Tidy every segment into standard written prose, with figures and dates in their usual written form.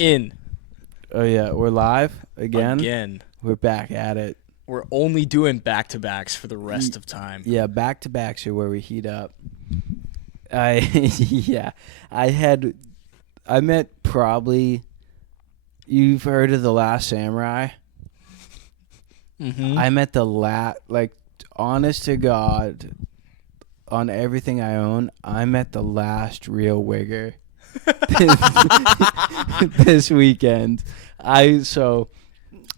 Oh, yeah. We're live again. Again. We're back at it. We're only doing back-to-backs for the rest of time. Yeah, back-to-backs are where we heat up. I met probably, you've heard of The Last Samurai? Mm-hmm. I met honest to God, on everything I own, I met the last real wigger this weekend. I'm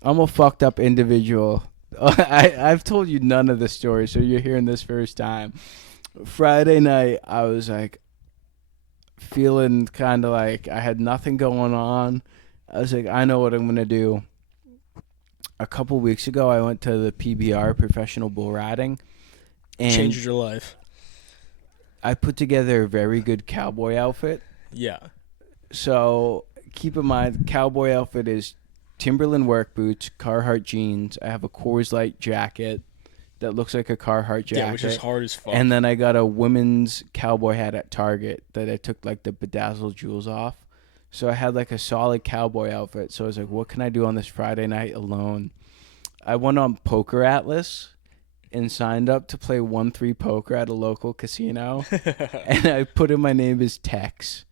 a fucked up individual. I've told you none of the story, so you're hearing this first time. Friday night, I was like feeling kind of like I had nothing going on. I was like, I know what I'm gonna do. A couple weeks ago, I went to the PBR, professional bull riding, and Changed your life. I put together a very good cowboy outfit. Yeah. So keep in mind, cowboy outfit is Timberland work boots, Carhartt jeans. I have a Coors Light jacket that looks like a Carhartt jacket. Yeah, which is hard as fuck. And then I got a women's cowboy hat at Target that I took like the bedazzled jewels off. So I had like a solid cowboy outfit. So I was like, what can I do on this Friday night alone? I went on Poker Atlas and signed up to play 1-3 poker at a local casino. And I put in my name as Tex.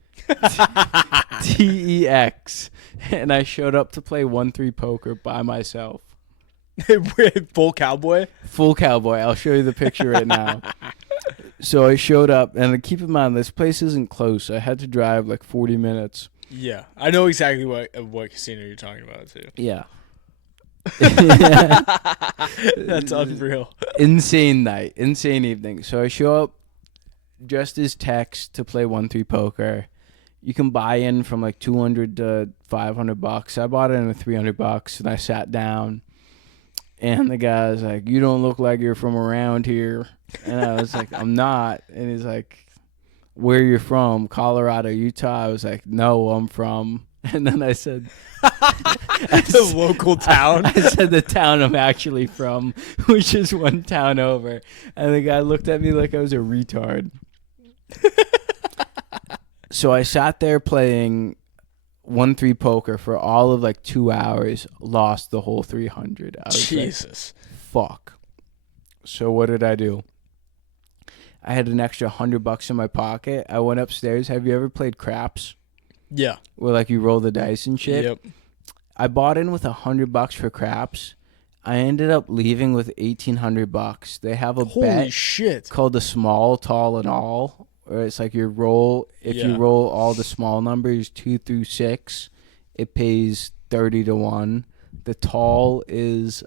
Tex. And I showed up to play 1-3 poker by myself. Full cowboy? Full cowboy. I'll show you the picture right now. So I showed up, and keep in mind, this place isn't close. I had to drive like 40 minutes. Yeah. I know exactly what casino you're talking about, too. Yeah. That's unreal. Insane night. Insane evening. So I show up dressed as Tex to play 1-3 poker. You can buy in from like $200 to $500. I bought it in at $300, and I sat down. And the guy's like, "You don't look like you're from around here." And I was like, "I'm not." And he's like, "Where you from? Colorado, Utah?" I was like, "No, I'm from." And then I said, The local town? I said the town I'm actually from, which is one town over. And the guy looked at me like I was a retard. So I sat there playing 1-3 poker for all of like 2 hours, lost the whole 300. I was Jesus. like, fuck. So what did I do? I had an extra $100 in my pocket. I went upstairs. Have you ever played craps? Yeah. Where like you roll the dice and shit? Yep. I bought in with $100 for craps. I ended up leaving with $1,800. They have a Holy bet shit. called the small, tall, and all. Or it's like you roll, if you roll all the small numbers 2 through 6, it pays 30 to 1. The tall is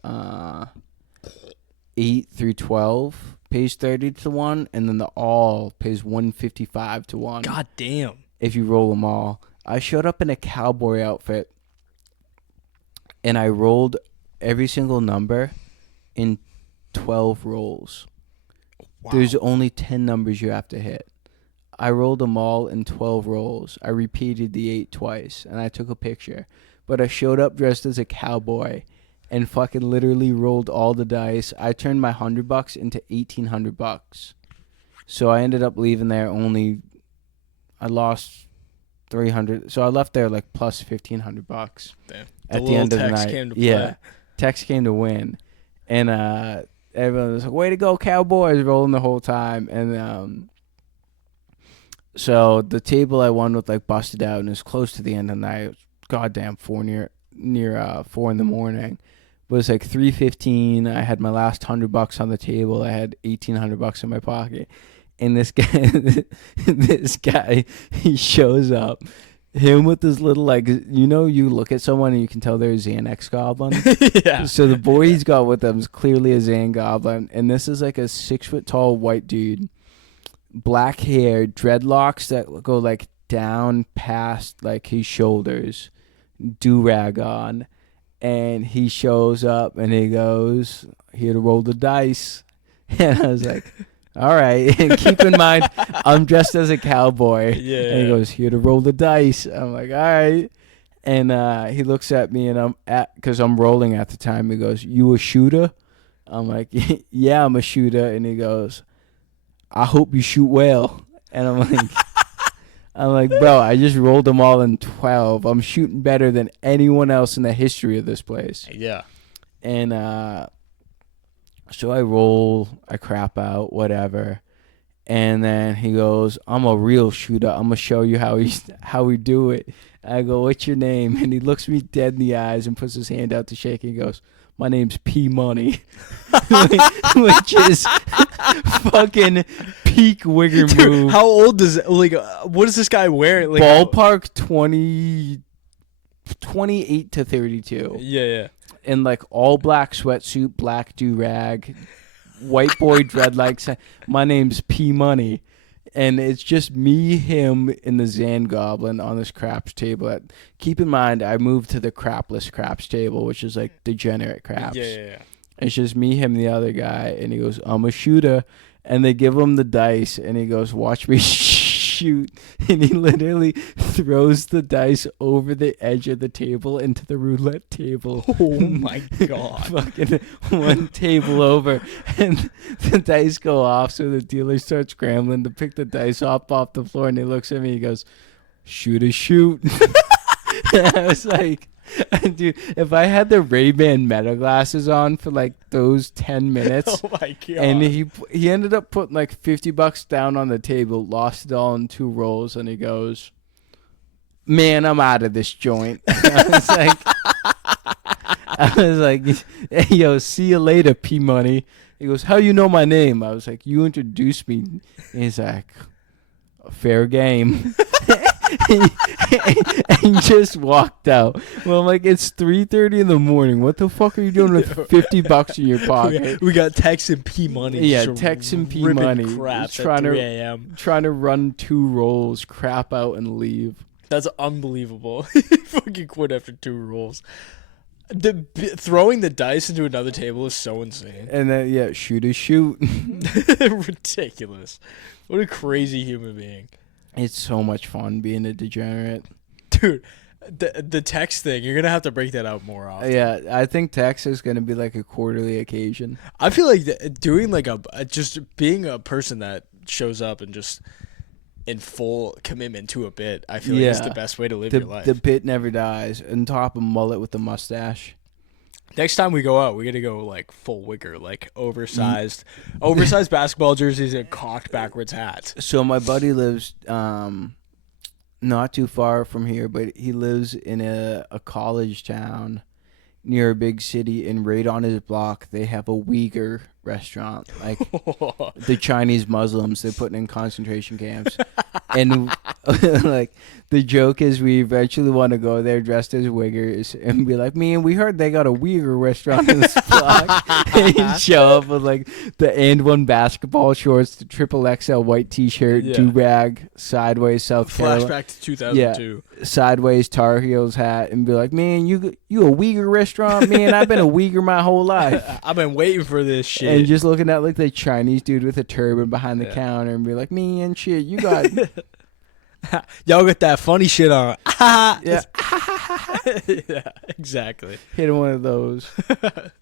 8 through 12, pays 30 to 1, and then the all pays 155 to 1. God damn. If you roll them all. I showed up in a cowboy outfit, and I rolled every single number in 12 rolls. Wow. There's only 10 numbers you have to hit. I rolled them all in 12 rolls. I repeated the 8 twice, and I took a picture. But I showed up dressed as a cowboy and fucking literally rolled all the dice. I turned my $100 into $1,800. So I ended up leaving there I lost 300. So I left there like plus $1,500 at the end of the night. Came to play. Yeah, Tex came to win, and everyone was like, "Way to go, Cowboys!" rolling the whole time, and so the table I won with like busted out, and it was close to the end of the night. It was goddamn 4 near 4 in the morning. But it was like 3:15. I had my last $100 on the table. I had $1,800 in my pocket. And this guy, he shows up, him with this little, like, you look at someone and you can tell they're a Xanax goblin. Yeah. So the boy he's got with him is clearly a Xan goblin, and this is like a 6-foot-tall white dude, black hair, dreadlocks that go like down past like his shoulders, do-rag on, and he shows up and he goes, "Here to roll the dice," and I was like, all right. And keep in mind, I'm dressed as a cowboy. Yeah. And he goes, "Here to roll the dice." I'm like, all right. And he looks at me, and because I'm rolling at the time, he goes, "You a shooter?" I'm like, "Yeah, I'm a shooter." And he goes, "I hope you shoot well." And I'm like, I'm like, bro, I just rolled them all in 12. I'm shooting better than anyone else in the history of this place. Yeah. And so I crap out, whatever. And then he goes, I'm a real shooter. I'm going to show you how we do it. I go, what's your name? And he looks me dead in the eyes and puts his hand out to shake. And he goes, my name's P Money, which is fucking peak wigger Dude, move. how old does what does this guy wear? Like Ballpark 28 to 32. Yeah. In like all black sweatsuit, black do-rag, white boy dreadlocks. My name's P Money. And it's just me, him, and the Zan Goblin on this craps table. Keep in mind, I moved to the crapless craps table, which is like degenerate craps. Yeah. It's just me, him, and the other guy. And he goes, I'm a shooter. And they give him the dice. And he goes, watch me shoot. And he literally throws the dice over the edge of the table into the roulette table. Oh, my God. Fucking one table over. And the dice go off. So the dealer starts scrambling to pick the dice off the floor. And he looks at me. He goes, shoot. And I was like, dude, if I had the Ray-Ban Meta glasses on for like those 10 minutes, Oh my God. and he ended up putting like $50 down on the table, lost it all in 2 rolls, and he goes, man, I'm out of this joint. I was like, hey, yo, see you later, P Money. He goes, how you know my name? I was like, you introduced me. And he's like, fair game. and he just walked out. Well, I'm like, it's 3:30 in the morning. What the fuck are you doing with $50 in your pocket? We got Tex and P Money. Yeah, just Tex and P ripping Money. Craps Trying at to 3 a.m. Trying to run 2 rolls, crap out, and leave. That's unbelievable. He fucking quit after 2 rolls. Throwing the dice into another table is so insane. And then, yeah, shoot. Ridiculous. What a crazy human being. It's so much fun being a degenerate. Dude, the text thing, you're going to have to break that out more often. Yeah, I think text is going to be like a quarterly occasion. I feel like doing like just being a person that shows up and just in full commitment to a bit, I feel like is the best way to live your life. The bit never dies. On top of mullet with the mustache. Next time we go out, we got to go like full wigger, like oversized basketball jerseys and cocked backwards hats. So my buddy lives not too far from here, but he lives in a college town near a big city, and right on his block they have a Uyghur restaurant, like the Chinese Muslims they're putting in concentration camps. And like the joke is we eventually want to go there dressed as Uyghurs and be like, man, we heard they got a Uyghur restaurant in this block. And you show up with like the and one basketball shorts, the XXL white t-shirt, do-rag, sideways South Carolina. Flashback to 2002. Yeah, sideways Tar Heels hat, and be like, man, you a Uyghur restaurant? Man, I've been a Uyghur my whole life. I've been waiting for this shit. And just looking at like the Chinese dude with a turban behind the counter and be like, man, shit, you got... Y'all got that funny shit on. Yeah. Yeah, exactly. Hit one of those.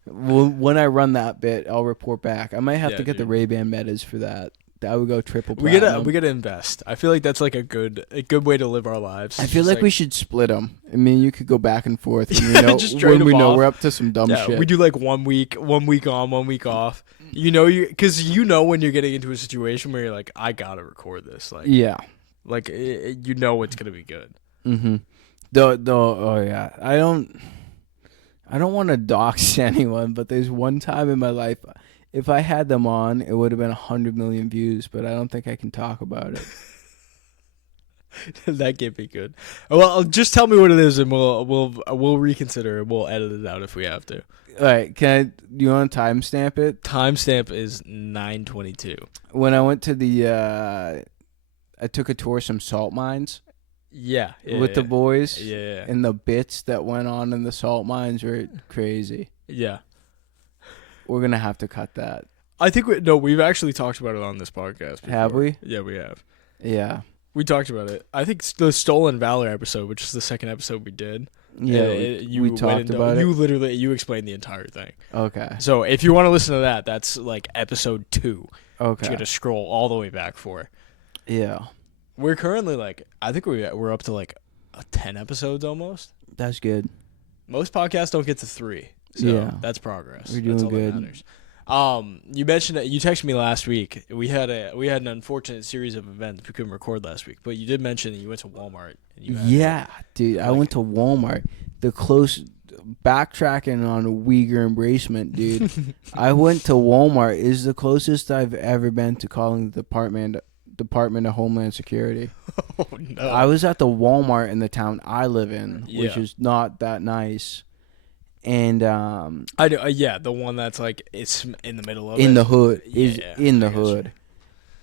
Well, when I run that bit, I'll report back. I might have to get the Ray-Ban Metas for that. That would go triple platinum. We gotta invest. I feel like that's like a good way to live our lives. I feel like we should split them. I mean, you could go back and forth when we know we're up to some dumb shit. We do like 1 week on, 1 week off. Because when you're getting into a situation where you're like, I gotta record this. Like, yeah. Like, it's gonna be good. Mm-hmm. I don't want to dox anyone, but there's one time in my life, if I had them on, it would have been 100 million views, but I don't think I can talk about it. That can't be good. Well, just tell me what it is, and we'll reconsider. We'll edit it out if we have to. All right, do you want to timestamp it? Timestamp is 9:22. When I went to I took a tour of some salt mines. With the boys. Yeah. And the bits that went on in the salt mines were crazy. Yeah. We're going to have to cut that. I think we've actually talked about it on this podcast before. Have we? Yeah, we have. Yeah. We talked about it. I think the Stolen Valor episode, which is the second episode we did. Yeah, we talked about it. You explained the entire thing. Okay. So if you want to listen to that, that's like episode 2. Okay. Which you got to scroll all the way back for. Yeah. We're currently like, I think we're up to like 10 episodes almost. That's good. Most podcasts don't get to 3, so that's progress. We're doing that's all good. That matters. You mentioned that you texted me last week. We had an unfortunate series of events we couldn't record last week, but you did mention that you went to Walmart. And Dude, I went to Walmart. Backtracking on Uyghur embracement, dude. I went to Walmart. Is the closest I've ever been to calling the Department of Homeland Security. Oh no! I was at the Walmart in the town I live in, which is not that nice. And I do, the one that's like it's in the middle of the hood in the hood.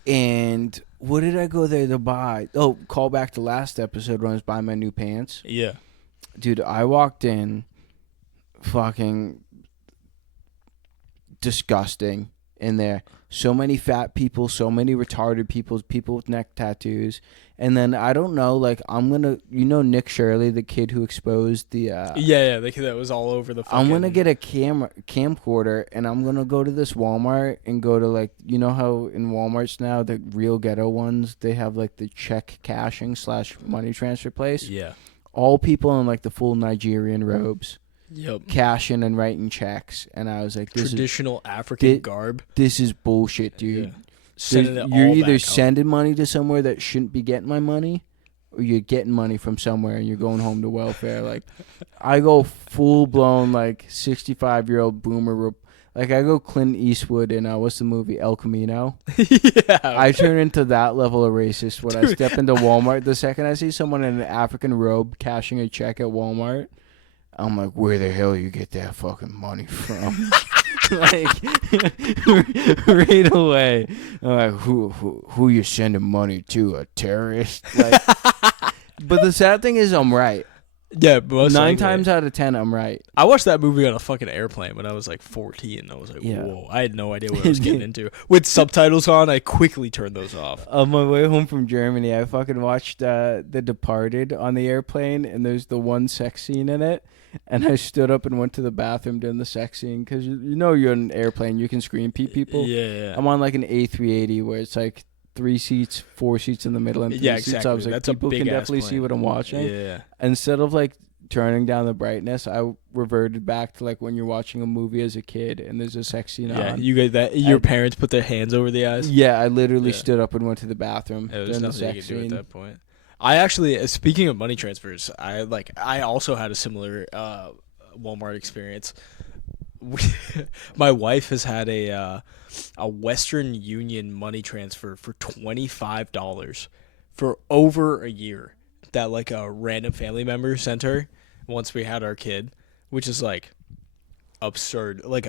And what did I go there to buy? Oh, call back to last episode when I was buying my new pants. Yeah, dude, I walked in, fucking disgusting in there. So many fat people, so many retarded people with neck tattoos. And then, I don't know, like, I'm going to, Nick Shirley, the kid who exposed the... the kid that was all over the fucking... I'm going to get a camcorder, and I'm going to go to this Walmart and go to, like, you know how in Walmarts now, the real ghetto ones, they have, like, the check cashing / money transfer place? Yeah. All people in, like, the full Nigerian robes. Yep. Cashing and writing checks, and I was like, "This traditional African garb. This is bullshit, dude. Yeah. You're either sending money to somewhere that shouldn't be getting my money, or you're getting money from somewhere and you're going home to welfare." Like, I go full blown like 65-year-old boomer. Like I go Clint Eastwood in what's the movie El Camino? Yeah. I turn into that level of racist when I step into Walmart. The second I see someone in an African robe cashing a check at Walmart, I'm like, where the hell you get that fucking money from? Like, right away. I'm like, who you sending money to? A terrorist? Like, but the sad thing is, I'm right. Yeah, most 9 likely. times out of 10, I'm right. I watched that movie on a fucking airplane when I was like 14. I was like, whoa, I had no idea what I was getting into. With subtitles on, I quickly turned those off. On my way home from Germany, I fucking watched The Departed on the airplane, and there's the one sex scene in it. And I stood up and went to the bathroom during the sex scene because you're on an airplane, you can screen peep people. Yeah. I'm on like an A380 where it's like 3 seats, 4 seats in the middle, and 3 seats. Exactly. So I was like, that's people can definitely plane. See what I'm watching. Yeah. Instead of like turning down the brightness, I reverted back to like when you're watching a movie as a kid and there's a sex scene on. Yeah, you get that. Your parents put their hands over the eyes. Yeah, I literally stood up and went to the bathroom. There was nothing you could do at that point. I actually, speaking of money transfers, I also had a similar Walmart experience. My wife has had a Western Union money transfer for $25 for over a year that like a random family member sent her once we had our kid, which is like absurd. Like,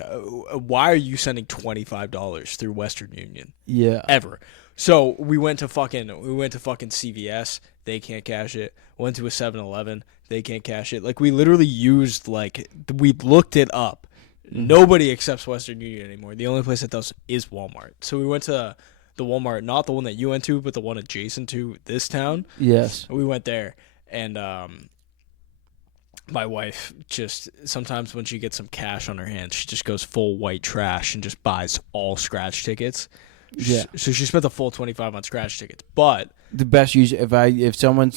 why are you sending $25 through Western Union? Yeah, ever. So we went to fucking CVS. They can't cash it. Went to a 7-Eleven. They can't cash it. Like, we literally used, like, we looked it up. Nobody accepts Western Union anymore. The only place that does is Walmart. So we went to the Walmart, not the one that you went to, but the one adjacent to this town. Yes. We went there, and my wife just, sometimes when she gets some cash on her hands, she just goes full white trash and just buys all scratch tickets. Yeah. So she spent the full $25 on scratch tickets, but the best use if a long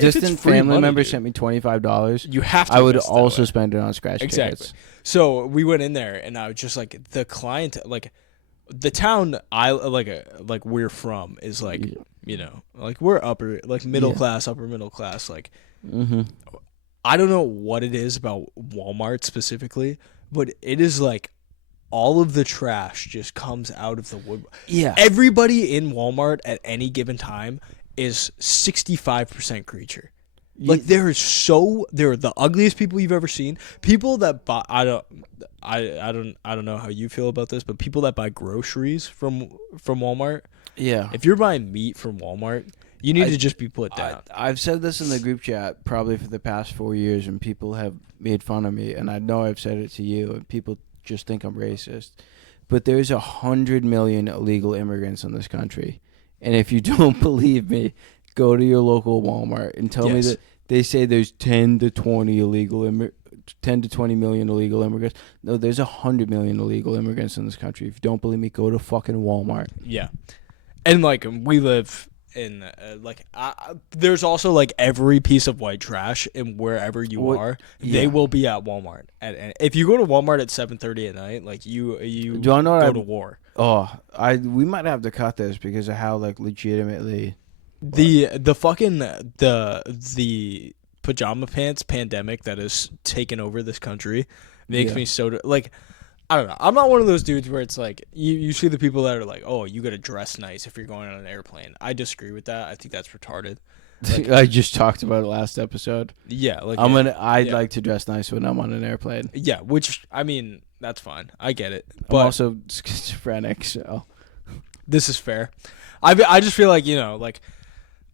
distance family member sent me $25, you have to. I would also spend it on scratch tickets. So we went in there, and I was just like, the client, like the town like we're from is like like we're upper middle class, upper middle class. Like, I don't know what it is about Walmart specifically, but it is like, all of the trash just comes out of the wood. Yeah. Everybody in Walmart at any given time is 65% creature. Like, they're the ugliest people you've ever seen. People that buy, I don't know how you feel about this, but people that buy groceries from Walmart. Yeah. If you're buying meat from Walmart, you need to just be put down. I've said this in the group chat probably for the past 4 years, and people have made fun of me, and I know I've said it to you, and people just think I'm racist, but there's 100 million illegal immigrants in this country, and if you don't believe me, go to your local Walmart and tell me that they say there's 10 to 20 million illegal immigrants. No, there's 100 million illegal immigrants in this country. If you don't believe me, go to fucking Walmart. Yeah, and like we live in there's also like every piece of white trash and wherever you are, they will be at Walmart. And if you go to Walmart at 7:30 at night, like you Do you know go to war. Oh, we might have to cut this because of how like legitimately The fucking the pajama pants pandemic that has taken over this country makes me so like, I don't know. I'm not one of those dudes where it's like you see the people that are like, oh, you gotta dress nice if you're going on an airplane. I disagree with that. I think that's retarded. Like, I just talked about it last episode. Yeah, like I'd like to dress nice when I'm on an airplane. Yeah, which I mean that's fine. I get it. I'm But also schizophrenic, so this is fair. I just feel like, like,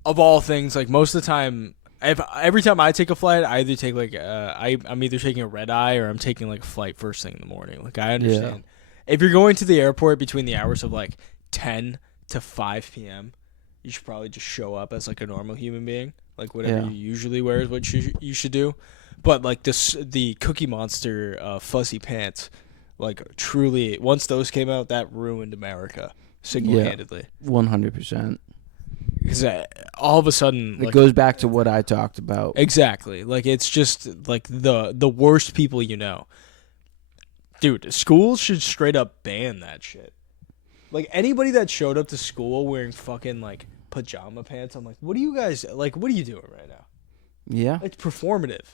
of all things, like most of the time, every time I take a flight, I either take like I'm either taking a red eye or I'm taking like a flight first thing in the morning. Like I understand if you're going to the airport between the hours of like 10 to 5 p.m., you should probably just show up as like a normal human being. Like whatever you usually wear is what you should do. But like the Cookie Monster fuzzy pants, like truly, once those came out, that ruined America single-handedly. 100%. Because all of a sudden, it goes back to what I talked about. Exactly. Like it's just like the worst people you know. Dude, schools should straight up ban that shit. Like anybody that showed up to school wearing fucking like pajama pants, I'm like, what are you guys like? What are you doing right now? Yeah, it's performative.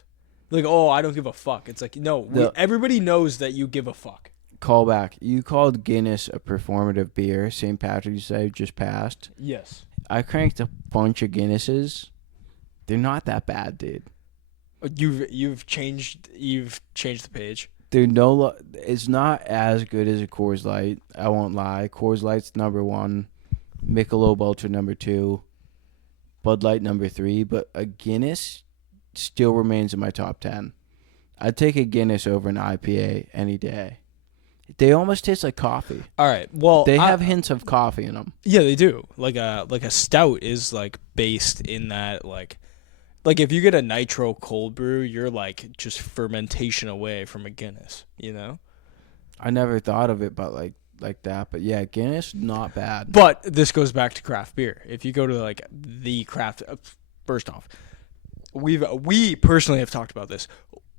Like, oh, I don't give a fuck. It's like, no, everybody knows that you give a fuck. Call back. You called Guinness a performative beer. St. Patrick's Day just passed. Yes. I cranked a bunch of Guinnesses. They're not that bad, dude. You've changed the page. It's not as good as a Coors Light. I won't lie. Coors Light's number 1, Michelob Ultra number 2, Bud Light number 3, but a Guinness still remains in my top 10. I'd take a Guinness over an IPA any day. They almost taste like coffee. All right. Well, they have hints of coffee in them. Yeah, they do. Like a stout is like based in that like if you get a nitro cold brew, you're like just fermentation away from a Guinness, I never thought of it but like that, but yeah, Guinness not bad. But this goes back to craft beer. If you go to like the craft first off, we personally have talked about this.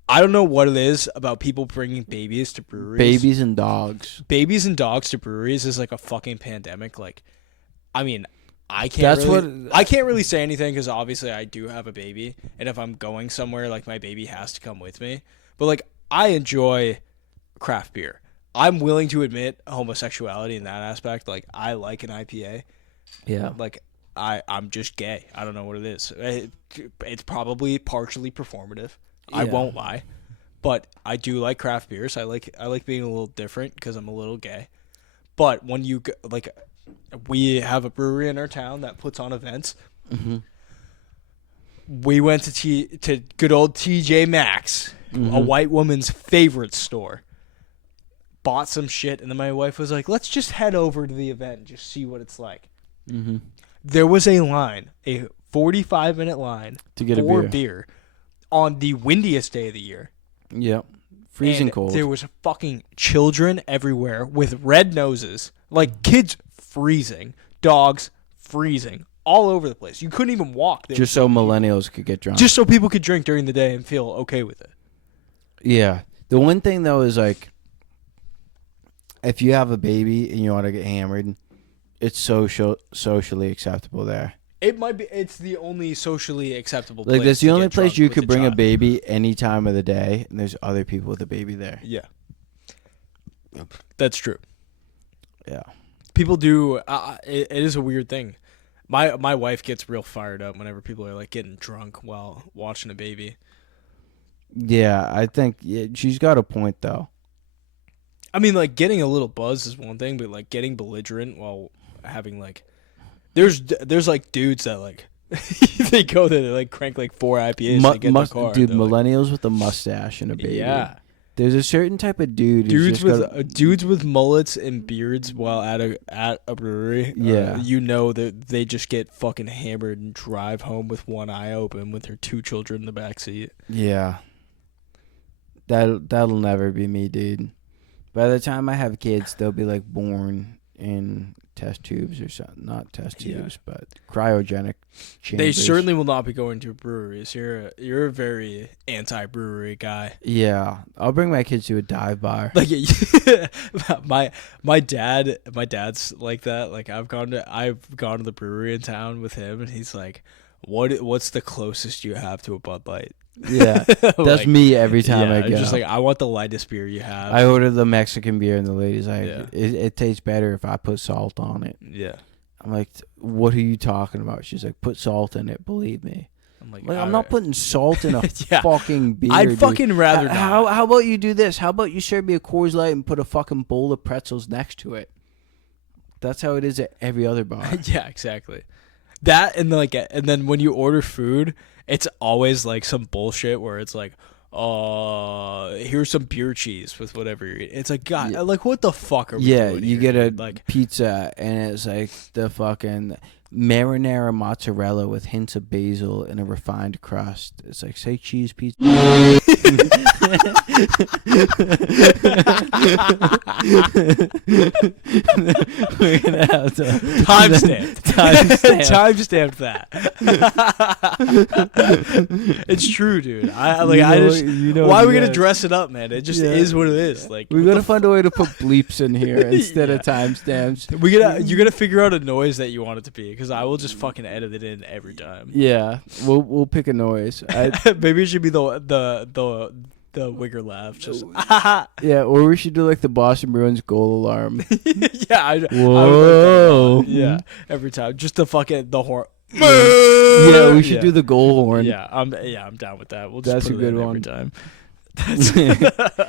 I don't know what it is about people bringing babies to breweries. Babies and dogs. Babies and dogs to breweries is like a fucking pandemic. Like, I mean, I can't really say anything because obviously I do have a baby, and if I'm going somewhere, like my baby has to come with me. But like, I enjoy craft beer. I'm willing to admit homosexuality in that aspect. Like, I like an IPA. Yeah. Like, I'm just gay. I don't know what it is. It's probably partially performative. Yeah. I won't lie, but I do like craft beers. I like being a little different because I'm a little gay. But when you like, we have a brewery in our town that puts on events. Mm-hmm. We went to good old TJ Maxx, a white woman's favorite store. Bought some shit, and then my wife was like, "Let's just head over to the event and just see what it's like." Mm-hmm. There was a 45-minute line to get a beer on the windiest day of the year. Yep. Freezing cold. There was fucking children everywhere with red noses. Like kids freezing. Dogs freezing. All over the place. You couldn't even walk. Just so millennials could get drunk. Just so people could drink during the day and feel okay with it. Yeah. The one thing, though, is like, if you have a baby and you want to get hammered, it's socially acceptable there. It might be. It's the only socially acceptable place. Like, that's the only place you could bring a baby any time of the day, and there's other people with a baby there. Yeah, that's true. Yeah, people do. It is a weird thing. My wife gets real fired up whenever people are like getting drunk while watching a baby. Yeah, I think she's got a point though. I mean, like getting a little buzz is one thing, but like getting belligerent while having like. There's like dudes that like they go there, they like crank like 4 IPAs to get in the car. Dude, millennials with a mustache and a baby. Yeah. There's a certain type of dudes with mullets and beards while at a brewery. Yeah. That they just get fucking hammered and drive home with one eye open with their 2 children in the backseat. Yeah. That'll never be me, dude. By the time I have kids, they'll be like born in test tubes or something. Not test tubes, but cryogenic chambers. They certainly will not be going to breweries. You're a very anti-brewery guy. Yeah, I'll bring my kids to a dive bar. Like my dad's like that. Like I've gone to the brewery in town with him, and he's like, what's the closest you have to a Bud Light? Yeah, that's like, me every time I go. Just like, I want the lightest beer you have. I order the Mexican beer, and the lady's like, it tastes better if I put salt on it. Yeah. I'm like, what are you talking about? She's like, put salt in it, believe me. I'm like I'm not putting salt in a yeah. fucking beer. I'd fucking rather not. How about you do this? How about you serve me a Coors Light and put a fucking bowl of pretzels next to it? That's how it is at every other bar. Yeah, exactly. That and then when you order food, it's always like some bullshit where it's like, here's some beer cheese with whatever you're eating. It's like, God, like what the fuck are we doing you here? get a like pizza and it's like the fucking marinara mozzarella with hints of basil and a refined crust. It's like, say cheese pizza. We're gonna have to timestamp that. It's true, dude. Why are we gonna dress it up, man? It just is what it is. Like we gotta find a way to put bleeps in here instead of timestamps. You gotta figure out a noise that you want it to be, because I will just fucking edit it in every time. Yeah, we'll pick a noise. Maybe it should be the Wigger laugh. Just yeah, or we should do like the Boston Bruins goal alarm. Whoa. Yeah, every time. Just the horn. Yeah, we should do the goal horn. Yeah, I'm down with that. We'll just That's put a good one every time.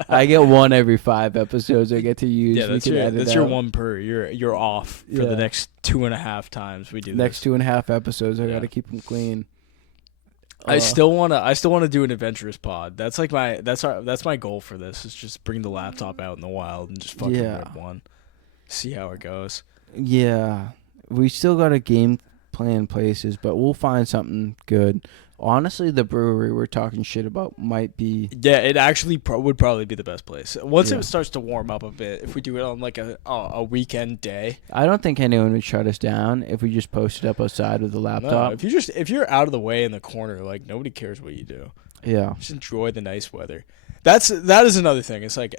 I get one every 5 episodes I get to use. Yeah, that's your one per. You're off for the next 2.5 times we do this. Next 2.5 episodes, I gotta keep them clean. I still wanna do an adventurous pod. That's like that's my goal for this. Is just bring the laptop out in the wild and just fucking rip one. See how it goes. Yeah, we still got a game plan places, but we'll find something good. Honestly, the brewery we're talking shit about might be... Yeah, it actually would probably be the best place. Once it starts to warm up a bit, if we do it on like a weekend day. I don't think anyone would shut us down if we just posted up outside with the laptop. No, if you're out of the way in the corner, like nobody cares what you do. Yeah. Just enjoy the nice weather. That is another thing. It's like,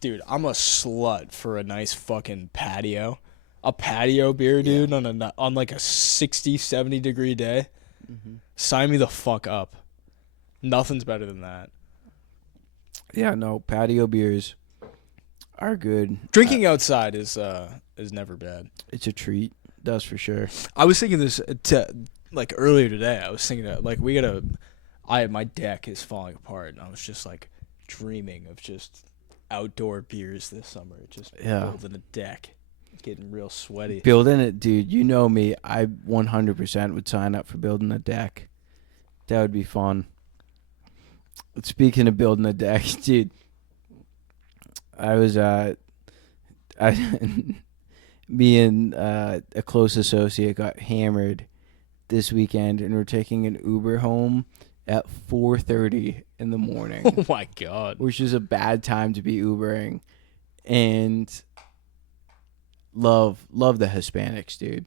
dude, I'm a slut for a nice fucking patio. A patio beer, dude, on like a 60, 70 degree day. Mm-hmm. Sign me the fuck up. Nothing's better than that. Yeah, no, patio beers are good. Drinking outside is never bad. It's a treat, that's for sure. I was thinking this like earlier today. I was thinking that like my deck is falling apart, and I was just like dreaming of just outdoor beers this summer. Just building a deck. Getting real sweaty. Building it, dude. You know me. I 100% would sign up for building a deck. That would be fun. Speaking of building a deck, dude, I was me and a close associate got hammered this weekend, and we're taking an Uber home at 4:30 in the morning. Oh my god! Which is a bad time to be Ubering, and. Love the Hispanics, dude.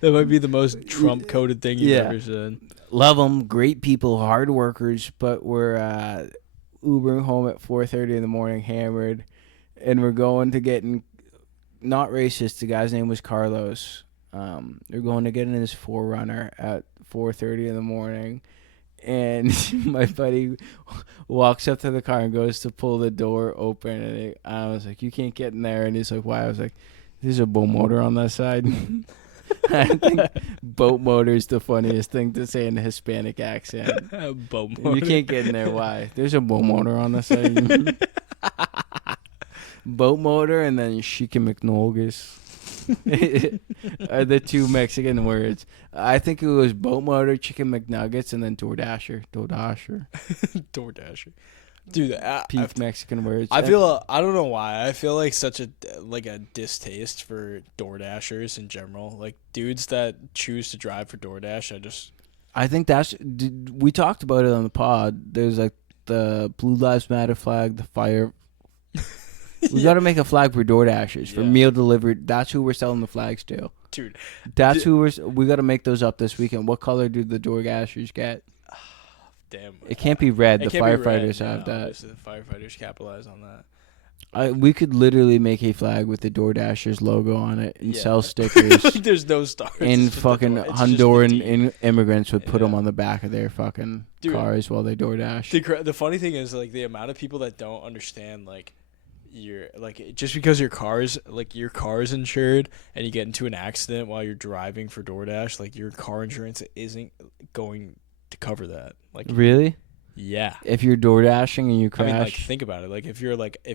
That might be the most Trump-coded thing you've ever said. Love them. Great people, hard workers, but we're Ubering home at 4:30 in the morning, hammered, and we're going to getting not racist. The guy's name was Carlos. We're going to get in his 4Runner at 4:30 in the morning. And my buddy walks up to the car and goes to pull the door open. And I was like, you can't get in there. And he's like, why? I was like, there's a boat motor on that side. I think boat motor is the funniest thing to say in a Hispanic accent. Boat motor. You can't get in there. Why? There's a boat motor on the side. Boat motor and then Chicken McNulgus. Are the two Mexican words. I think it was boat motor, chicken McNuggets, and then DoorDasher. DoorDasher. Dude, peak Mexican words. I don't know why. I feel like such a distaste for DoorDashers in general. Like dudes that choose to drive for DoorDash. I think we talked about it on the pod. There's like the Blue Lives Matter flag, the fire. We got to make a flag for DoorDashers for Yeah. meal delivery. That's who we're selling the flags to. Dude. That's who we got to make those up this weekend. What color do the DoorDashers get? Damn. It can't be red. It The can't be red. firefighters have Yeah, that. obviously the firefighters capitalize on that. We could literally make a flag with the DoorDashers logo on it and Yeah. sell stickers. Like, there's no stars. And It's just the fucking door. It's just the Honduran D. immigrants would put them Yeah. on the back of their fucking Dude. cars while they DoorDash. The funny thing is, like, the amount of people that don't understand, like, just because your car's insured and you get into an accident while you're driving for DoorDash, like, your car insurance isn't going to cover that. Like, Really? yeah. If you're DoorDashing and you I crash, mean, like, think about it. Like, if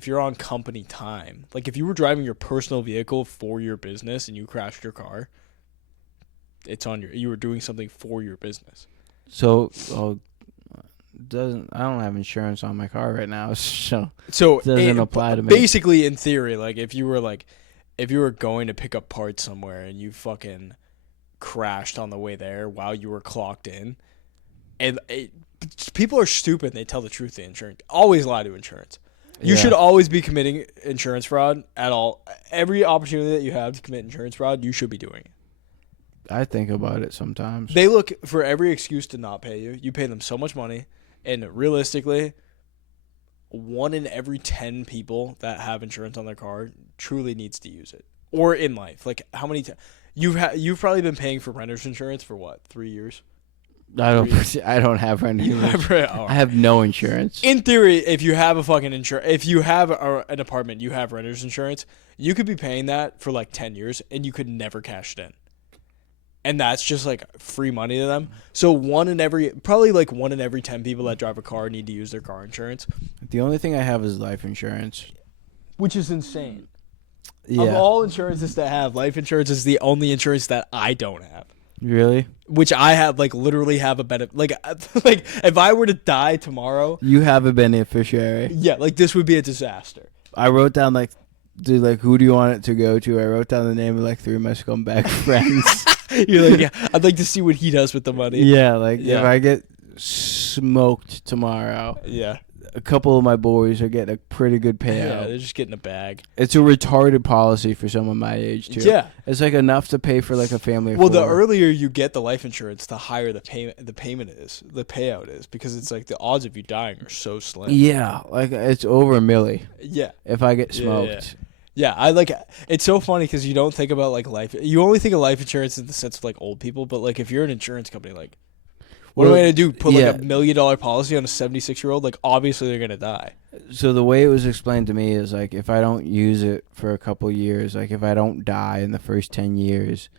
you're on company time, like, if you were driving your personal vehicle for your business and you crashed your car, you were doing something for your business. so I don't have insurance on my car right now, so So doesn't apply to me. Basically, in theory, like, if you were going to pick up parts somewhere and you fucking crashed on the way there while you were clocked in, and people are stupid and they tell the truth to insurance. Always lie to insurance. You should always be committing insurance fraud at all. Every opportunity that you have to commit insurance fraud, you should be doing it. I think about it sometimes. They look for every excuse to not pay you. You pay them so much money, and realistically, 1 in every 10 people that have insurance on their car truly needs to use it. Or in life, like, how many times you've probably been paying for renter's insurance for what, 3 years? I don't have any. I have no insurance. In theory, if you have a fucking if you have an apartment, you have renter's insurance, you could be paying that for like 10 years and you could never cash it in. And that's just like free money to them. So probably 1 in every 10 people that drive a car need to use their car insurance. The only thing I have is life insurance. Which is insane. Yeah. Of all insurances to have, life insurance is the only insurance that I don't have. Really? Which I have, literally have a benefit. Like if I were to die tomorrow. You have a beneficiary. Yeah, this would be a disaster. I wrote down, who do you want it to go to? I wrote down the name of, 3 of my scumbag friends. You're like, yeah, I'd like to see what he does with the money. Yeah, if I get smoked tomorrow, Yeah. a couple of my boys are getting a pretty good payout. Yeah, they're just getting a bag. It's a retarded policy for someone my age, too. Yeah. It's, enough to pay for, a family of Well, 4. the earlier you get the life insurance, the higher the payout is, because it's the odds of you dying are so slim. Yeah, it's over a milli Yeah. if I get smoked. Yeah, it's so funny because you don't think about life. You only think of life insurance in the sense of old people, but if you're an insurance company, what am I gonna do? Put $1 million policy on a 76-year-old? Obviously they're gonna die. So the way it was explained to me is if I don't use it for a couple years, if I don't die in the first 10 years,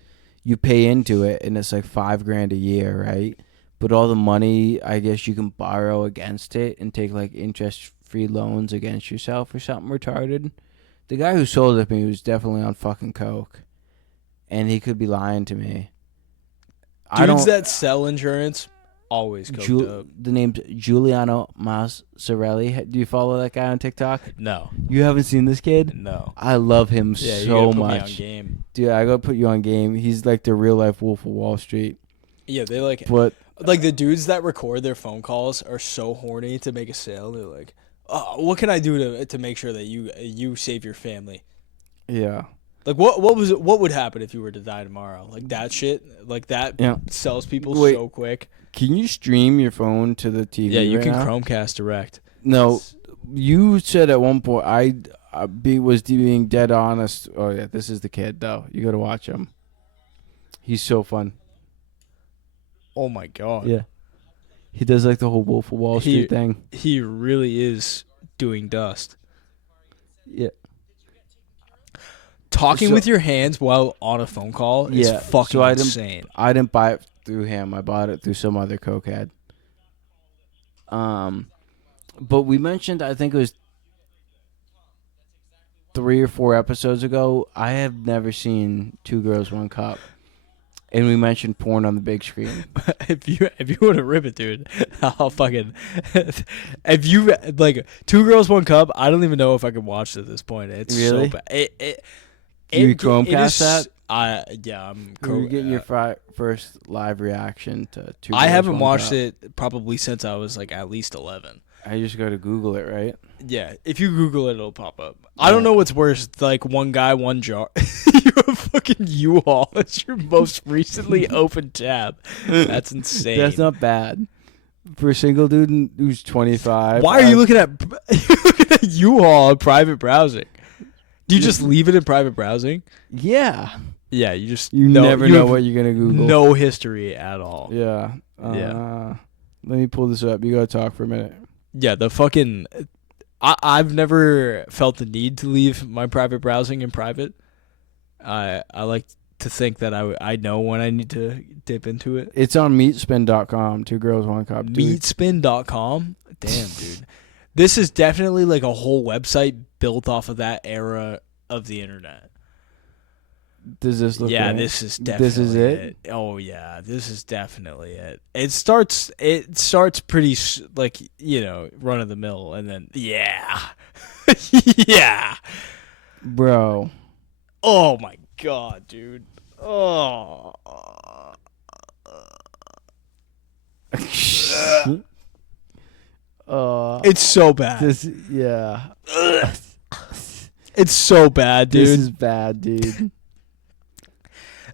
you pay into it and it's $5,000 a year, right? But all the money, I guess you can borrow against it and take interest-free loans against yourself or something retarded. The guy who sold it to me was definitely on fucking coke, and he could be lying to me. Dudes that sell insurance always coked up. The name's Giuliano Massarelli. Do you follow that guy on TikTok? No. You haven't seen this kid? No. I love him Yeah, you so gotta put much. me on game. Dude, I gotta put you on game. He's the real life Wolf of Wall Street. Yeah, they But the dudes that record their phone calls are so horny to make a sale. They're like, oh, what can I do to make sure that you save your family? yeah. What would happen if you were to die tomorrow? That shit, that sells people so quick. Can you stream your phone to the TV? Yeah, you right can now? Chromecast direct. No, you said at one point I was being dead honest. Oh yeah, this is the kid though. You gotta watch him. He's so fun. Oh my god. Yeah, he does the whole Wolf of Wall Street thing. He really is doing dust. Yeah. Talking with your hands while on a phone call is fucking insane. I didn't buy it through him. I bought it through some other cokehead. But we mentioned, I think it was 3 or 4 episodes ago, I have never seen Two Girls, One Cup. And we mentioned porn on the big screen. if you want to rip it, dude, I'll fucking. If you Two Girls, One Cup, I don't even know if I can watch it at this point. It's really? So bad. You Chromecast that? I'm. You're getting your first live reaction to Two Girls, I haven't One watched Cup. it probably since I was at least 11. I just got to Google it, right? Yeah, if you Google it, it'll pop up. I don't know what's worse, like one guy, one jar. You have fucking U-Haul. That's your most recently opened tab. That's insane. That's not bad. For a single dude who's 25. Why are you looking at U-Haul in private browsing? Do you just leave it in private browsing? Yeah. Yeah, you just never know what you're going to Google. No history at all. Yeah. Yeah. Let me pull this up. You got to talk for a minute. Yeah, the fucking... I've never felt the need to leave my private browsing in private. I like to think that I know when I need to dip into it. It's on meatspin.com. 2 girls, 1 cup. Meatspin.com? Damn, dude. This is definitely like a whole website built off of that era of the internet. Does this look right? This is definitely This is it? Oh yeah, this is definitely it. It starts pretty like, run of the mill, and then yeah. Yeah. Bro. Oh my god, dude. Oh. It's so bad. Yeah. It's so bad, dude. This is bad, dude.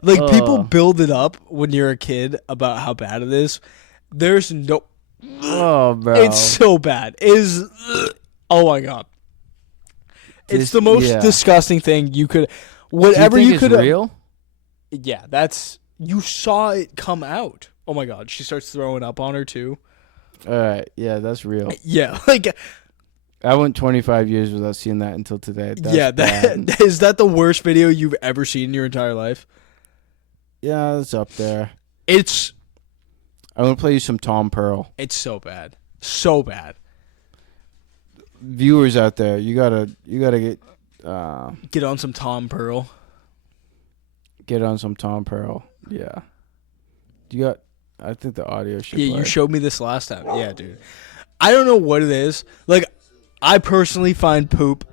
Like, people build it up when you're a kid about how bad it is. There's no... Oh, bro. It's so bad. Oh, my God. It's the most disgusting thing you could... Whatever you could... It's real? Yeah, that's... You saw it come out. Oh, my God. She starts throwing up on her, too. All right. Yeah, that's real. Yeah, like... I went 25 years without seeing that until today. That's is that the worst video you've ever seen in your entire life? Yeah, it's up there. I'm going to play you some Tom Pearl. It's so bad. So bad. Viewers out there, you gotta get... Get on some Tom Pearl. Get on some Tom Pearl. Yeah. You got... I think the audio should play. You showed me this last time. Yeah, dude. I don't know what it is. Like, I personally find poop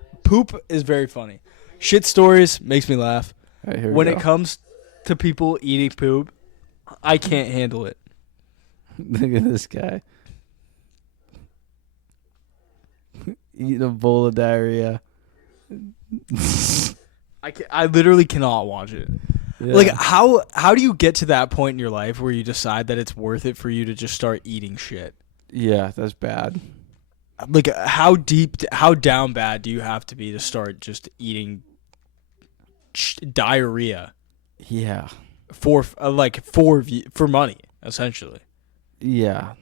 is very funny. Shit stories makes me laugh. Right, when it comes to people eating poop, I can't handle it. Look at this guy. Eating a bowl of diarrhea. I literally cannot watch it. Yeah. Like, how do you get to that point in your life where you decide that it's worth it for you to just start eating shit? Yeah, that's bad. Like, how down bad do you have to be to start just eating diarrhea? Yeah. For money, essentially. Yeah.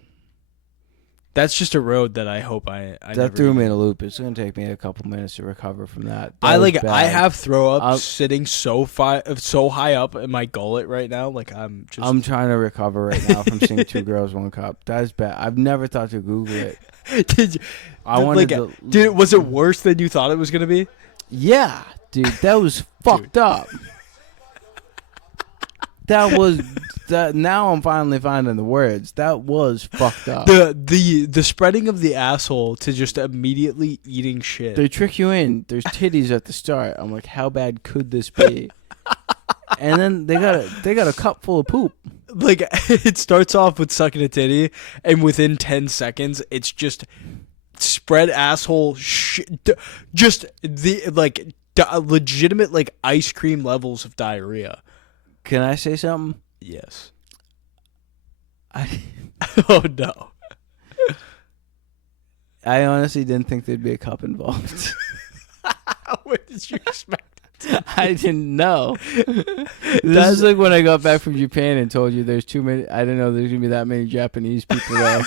That's just a road that I hope I that threw me in a loop. It's gonna take me a couple minutes to recover from that. I have throw up sitting so high up in my gullet right now. Like, I'm trying to recover right now from seeing 2 girls, 1 cup. That's bad. I've never thought to Google it. Was it worse than you thought it was gonna be? Yeah, dude, that was fucked up. That was that. Now I'm finally finding the words. That was fucked up. The spreading of the asshole to just immediately eating shit. They trick you in. There's titties at the start. I'm like, how bad could this be? And then they got a cup full of poop. Like, it starts off with sucking a titty, and within 10 seconds, it's just spread asshole shit. Just the legitimate like ice cream levels of diarrhea. Can I say something? Yes. Oh, no. I honestly didn't think there'd be a cup involved. What did you expect? I didn't know. That's like when I got back from Japan and told you there's too many. I didn't know there's going to be that many Japanese people there.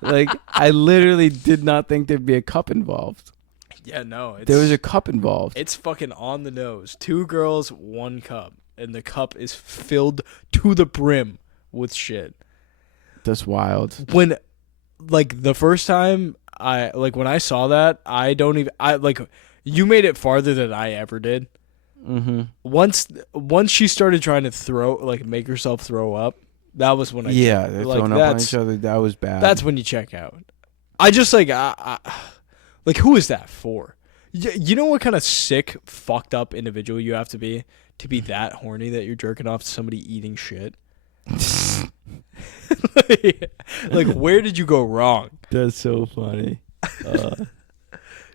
Like, I literally did not think there'd be a cup involved. Yeah, no. There was a cup involved. It's fucking on the nose. 2 girls, 1 cup. And the cup is filled to the brim with shit. That's wild. When, like, the first time when I saw that, you made it farther than I ever did. Mm-hmm. Once she started trying to make herself throw up, that was when they're throwing up on each other. That was bad. That's when you check out. I just, who is that for? You know what kind of sick, fucked up individual you have to be that horny that you're jerking off to somebody eating shit? Like, where did you go wrong? That's so funny.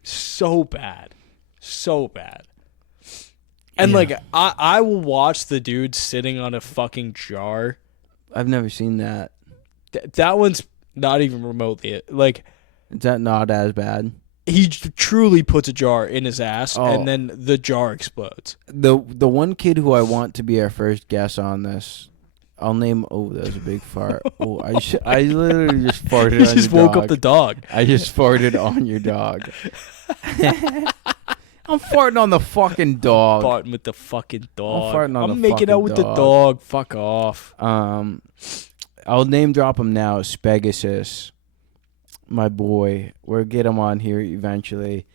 So bad. So bad. And, Yeah. like, I will watch the dude sitting on a fucking jar. I've never seen that. That one's not even remotely. Like, Is that not as bad? he truly puts a jar in his ass, Oh. and then the jar explodes. The one kid who I want to be our first guest on this, I'll name. Oh, that was a big fart. Oh, I literally just farted. He on just your woke dog. up the dog. I just farted on your dog. I'm farting on the fucking dog. Farting with the fucking dog. farting on I'm the making out fucking with dog. the dog. Fuck off. I'll name drop him now. Spegasus, my boy. We'll get him on here eventually,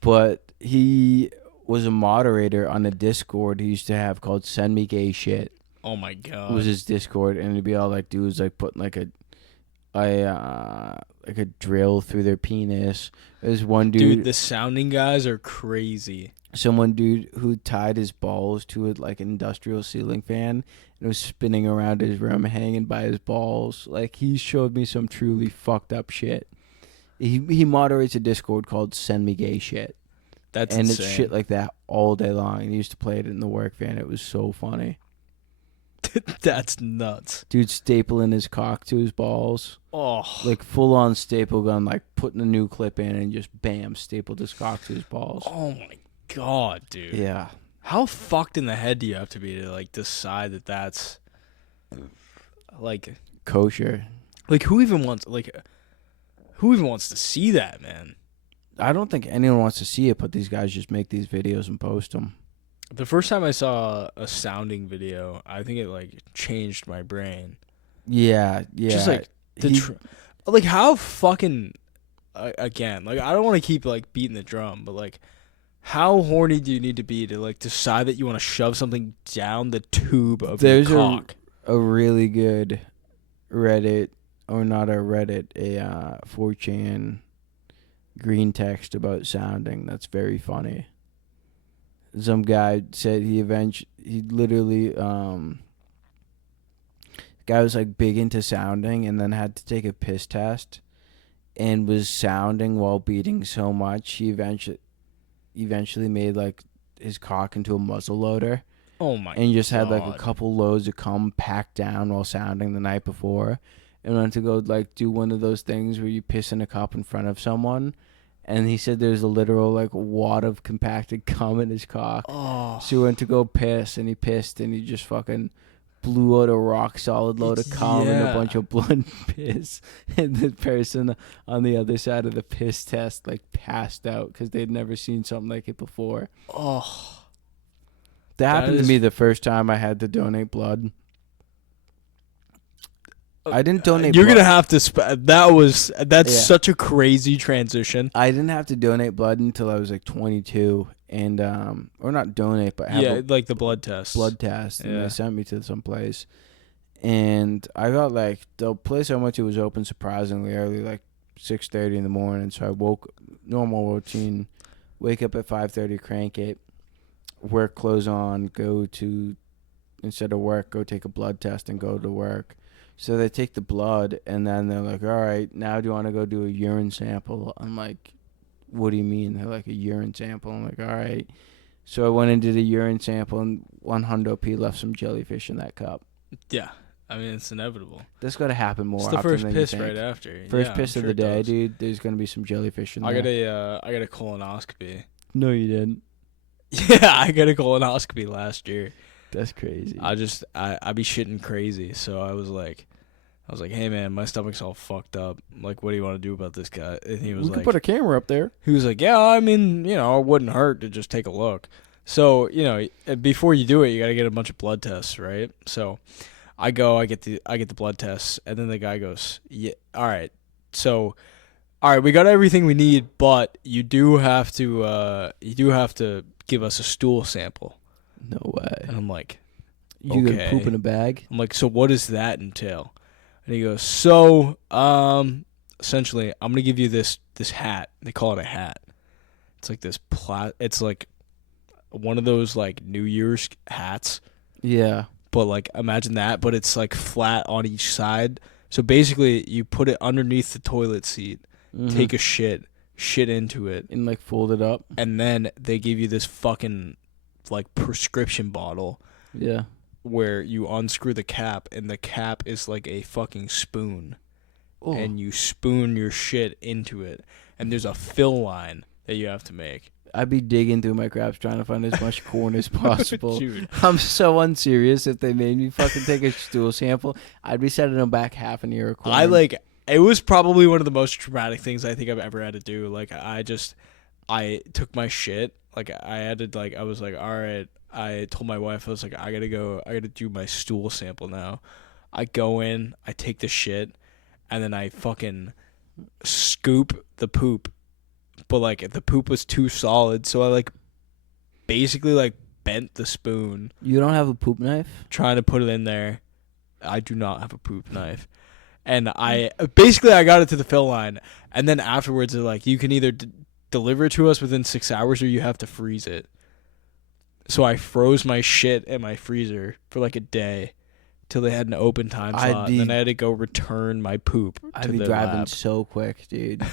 but he was a moderator on a Discord he used to have called "Send Me Gay Shit." Oh my god. It was his Discord, and it'd be all like dudes like putting like a drill through their penis. There's one Dude, the sounding guys are crazy. Someone dude who tied his balls to like an industrial ceiling fan and was spinning around his room hanging by his balls. Like, he showed me some truly fucked up shit. He moderates a Discord called "Send Me Gay Shit." That's and insane. It's shit like that all day long. And he used to play it in the work van. It was so funny. That's nuts. Dude stapling his cock to his balls. Oh. Like, full on staple gun, like putting a new clip in and just bam, stapled his cock to his balls. Oh my god, dude. Yeah. How fucked in the head do you have to be to like decide that that's like Kosher. Like who even wants to see that, man? I don't think anyone wants to see it, but these guys just make these videos and post them. The first time I saw a sounding video, I think it like changed my brain. Yeah. Just like like how fucking again, like I don't want to keep like beating the drum, but like how horny do you need to be to like decide that you want to shove something down the tube of your cock? A really good Reddit, or not a Reddit, a 4chan green text about sounding that's very funny. Some guy said he literally guy was like big into sounding and then had to take a piss test and was sounding while beating so much he eventually made like his cock into a muzzle loader. Oh my god. And just had like a couple loads of cum packed down while sounding the night before, and went to go like do one of those things where you piss in a cup in front of someone. And he said there's a literal like wad of compacted cum in his cock. Oh. So he went to go piss, and he pissed, and he just fucking blew out a rock solid load of cum and a bunch of blood and piss. And the person on the other side of the piss test like passed out because they'd never seen something like it before. Oh. That happened to me the first time I had to donate blood. I didn't donate You're blood. going to have to that's such a crazy transition. I didn't have to donate blood until I was like 22, and or not donate, but have like the blood test. And they sent me to some place, and I got like the place I went to was open surprisingly early, like 6:30 in the morning. So I normal routine, wake up at 5:30, crank it, work clothes on, instead of work, go take a blood test and go to work. So they take the blood, and then they're like, all right, now do you want to go do a urine sample? I'm like, what do you mean? They're like, a urine sample. I'm like, all right. So I went and did a urine sample, and 100p left some jellyfish in that cup. Yeah. I mean, it's inevitable. That's got to happen more often than you think. It's the first piss think. right after. First piss of the day, dude. There's going to be some jellyfish in there. I got a colonoscopy. No, you didn't. Yeah, I got a colonoscopy last year. That's crazy. I be shitting crazy, so I was like, hey man, my stomach's all fucked up. Like, what do you want to do about this guy? And he was we like, can put a camera up there. He was like, yeah, I mean, it wouldn't hurt to just take a look. So, before you do it, you got to get a bunch of blood tests, right? So I get the blood tests, and then the guy goes, yeah, all right, we got everything we need, but you do have to give us a stool sample. No way. And I'm like, you gonna poop in a bag? I'm like, so what does that entail? And he goes, so essentially, I'm gonna give you this hat. They call it a hat. It's like it's like one of those like New Year's hats. Yeah. But like imagine that, but it's like flat on each side. So basically, you put it underneath the toilet seat, take a shit into it, and like fold it up. and then they give you this fucking like prescription bottle Yeah. where you unscrew the cap, and the cap is like a fucking spoon, Oh. and you spoon your shit into it, and there's a fill line that you have to make. I'd be digging through my craps trying to find as much corn as possible. Dude. I'm so unserious. If they made me fucking take a stool sample, I'd be setting them back half an ear of corn. It was probably one of the most traumatic things I think I've ever had to do. Like I took my shit. Like I had to I was like, all right. I told my wife, I was like, I gotta do my stool sample now. I go in, I take the shit, and then I fucking scoop the poop. But like the poop was too solid, so I like basically like bent the spoon You don't have a poop knife? trying to put it in there. I do not have a poop knife. And I got it to the fill line, and then afterwards they're like, you can either deliver it to us within 6 hours or you have to freeze it. So I froze my shit in my freezer for like a day till they had an open time slot. Then I had to go return my poop to I'd be the driving lab. so quick, dude.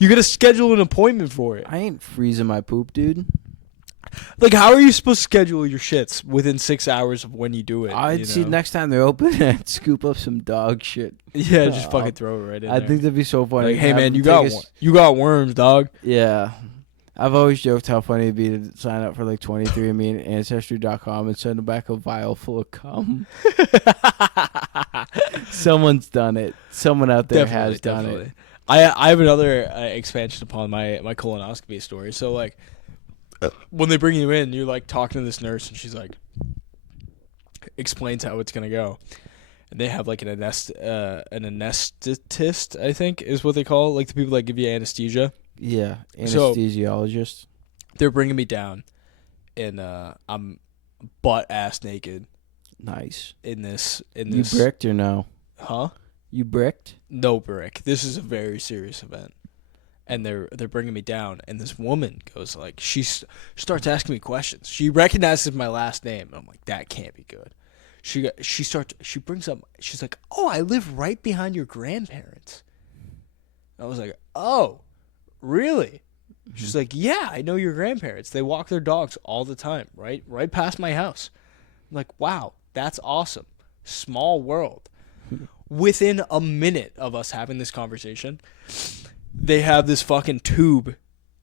You gotta schedule an appointment for it. I ain't freezing my poop, dude. Like, how are you supposed to schedule your shits within 6 hours of when you do it? I'd see next time they're open, I'd scoop up some dog shit. Yeah, just fucking throw it right in I there. think that'd be so funny. Like, hey Have man, them you got worms, dog. Yeah. I've always joked how funny it'd be to sign up for like 23andMe and Ancestry.com and send them back a vial full of cum. Someone's done it. Someone out there has done it. I have another expansion upon my colonoscopy story. So like, when they bring you in, you're like talking to this nurse, and she's like, explains how it's gonna go, and they have like an anesthetist, I think is what they call it, like the people that give you anesthesia. Yeah, So- anesthesiologist. They're bringing me down, and I'm butt ass naked Nice. in this. You bricked or no? Huh? You bricked? No brick. This is a very serious event, and they're bringing me down. And this woman goes like, she starts asking me questions. She recognizes my last name, and I'm like, that can't be good. She brings up. She's like, oh, I live right behind your grandparents. I was like, oh, really? She's like, yeah, I know your grandparents. They walk their dogs all the time, right past my house. I'm like, wow, that's awesome. Small world. Within a minute of us having this conversation, they have this fucking tube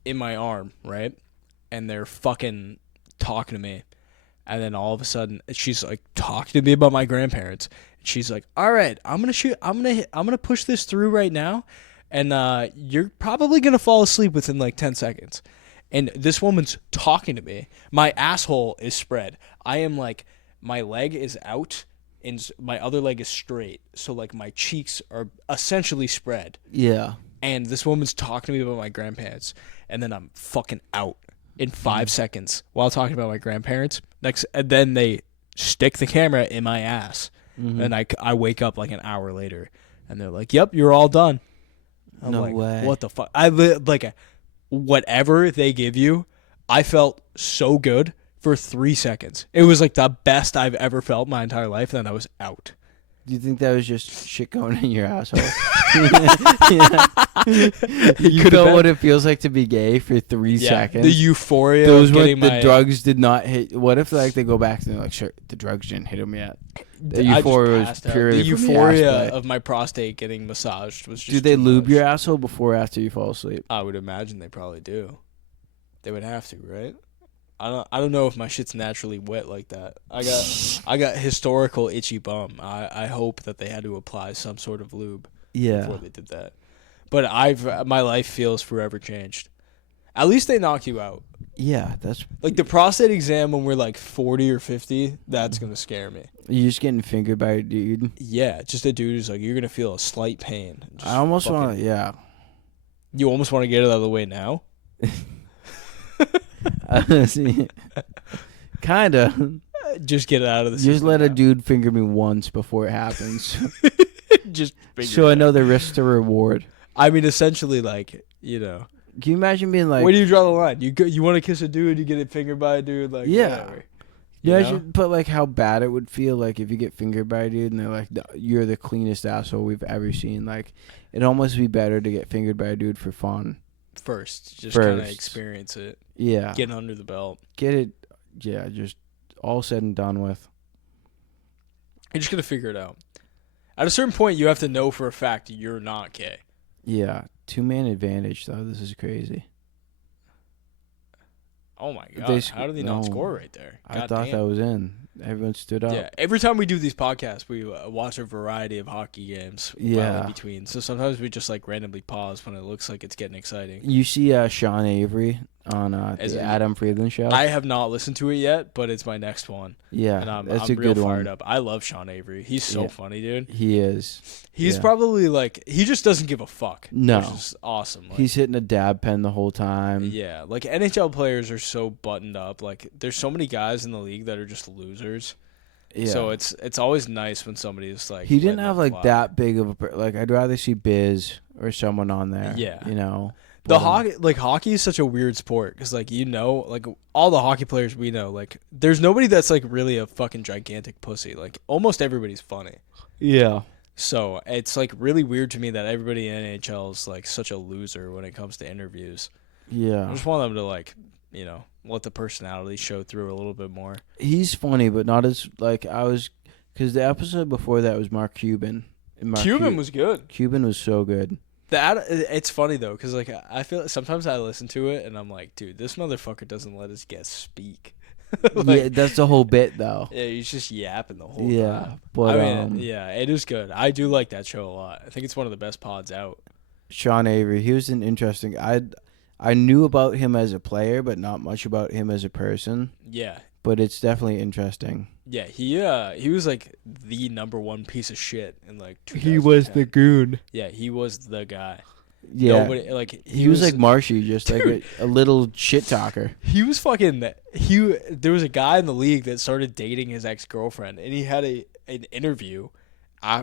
in my arm, right? And they're fucking talking to me. And then all of a sudden, she's like talking to me about my grandparents. She's like, all right, I'm gonna push this through right now. And you're probably going to fall asleep within like 10 seconds. And this woman's talking to me. My asshole is spread. I am like, my leg is out and my other leg is straight. So like my cheeks are essentially spread. Yeah. And this woman's talking to me about my grandparents. And then I'm fucking out in 5 seconds while talking about my grandparents. And then they stick the camera in my ass. And I wake up like an hour later. And they're like, yep, you're all done. I'm No like, way. what the fuck? Whatever they give you, I felt so good for 3 seconds. It was like the best I've ever felt my entire life. And then I was out. Do you think that was just shit going in your asshole? You Could've know been. what it feels like to be gay for 3 seconds? The euphoria Those of were getting the drugs did not hit. What if like they go back and they're like, sure, the drugs didn't hit him yet. The euphoria was purely the from the euphoria ass play. of my prostate getting massaged was just. Do they too lube much. your asshole before or after you fall asleep? I would imagine they probably do. They would have to, right? I don't know if my shit's naturally wet like that. I got historical itchy bum. I hope that they had to apply some sort of lube before they did that. But my life feels forever changed. At least they knock you out. Yeah, that's Like the prostate exam when we're like 40 or 50, that's going to scare me. you're just getting fingered by a dude. Yeah, just a dude who's like, you're going to feel a slight pain. Just I almost fucking- want to, yeah. You almost want to get it out of the way now? Kinda. Just get it out of the Just system let a now. dude finger me once before it happens, Just figure so it I out. know the risk to reward. I mean, essentially, like, you know. Can you imagine being like, Where do you draw the line? You want to kiss a dude, you get it fingered by a dude, like, Yeah. whatever. You Yeah, know? but like how bad it would feel like if you get fingered by a dude and they're like, "You're the cleanest asshole we've ever seen." Like, it'd almost be better to get fingered by a dude for fun. First, just kind of First. experience it, Yeah. get under the belt. Get it. Yeah, just all said and done with. You're just gonna figure it out. At a certain point, you have to know for a fact you're not gay. Yeah. 2-man advantage, though. This is crazy. Oh my god! They How did he not score right there? I God thought damn. that was in. Everyone stood up. Yeah, every time we do these podcasts, we watch a variety of hockey games while in between. So sometimes we just like randomly pause when it looks like it's getting exciting. You see Sean Avery on the Adam Friedland show? I have not listened to it yet, but it's my next one. Yeah, And I'm that's a real good fired one. up. I love Sean Avery. He's so funny, dude. He is. He's Yeah. probably like, he just doesn't give a fuck. No. Which is awesome. Like, He's hitting a dab pen the whole time. yeah, like NHL players are so buttoned up. Like there's so many guys in the league that are just losers. Yeah. So it's always nice when somebody's like. He didn't letting have it like fly. that big of a like. I'd rather see Biz or someone on there. Yeah. You know. The But, hockey is such a weird sport because like like all the hockey players we know, like there's nobody that's like really a fucking gigantic pussy. Like almost everybody's funny. Yeah. So it's like really weird to me that everybody in NHL is like such a loser when it comes to interviews. I Yeah. just want them to like, let the personality show through a little bit more. He's funny, but not as like because the episode before that was Mark Cuban. And Cuban was good. Cuban was so good. It's funny though, because like I feel sometimes I listen to it and I'm like, dude, this motherfucker doesn't let his guests speak. Yeah, that's the whole bit though. Yeah, he's just yapping the whole Yeah, time. but I mean, yeah, it is good. I do like that show a lot. I think it's one of the best pods out. Sean Avery, he was an interesting. I knew about him as a player, but not much about him as a person. Yeah, But it's definitely interesting. yeah, he was like the number one piece of shit in like. He was the 2010. goon. Yeah, he was the guy. Yeah, Nobody like he was like Marshy, just like a little shit talker. He was fucking. There was a guy in the league that started dating his ex-girlfriend, and he had an interview.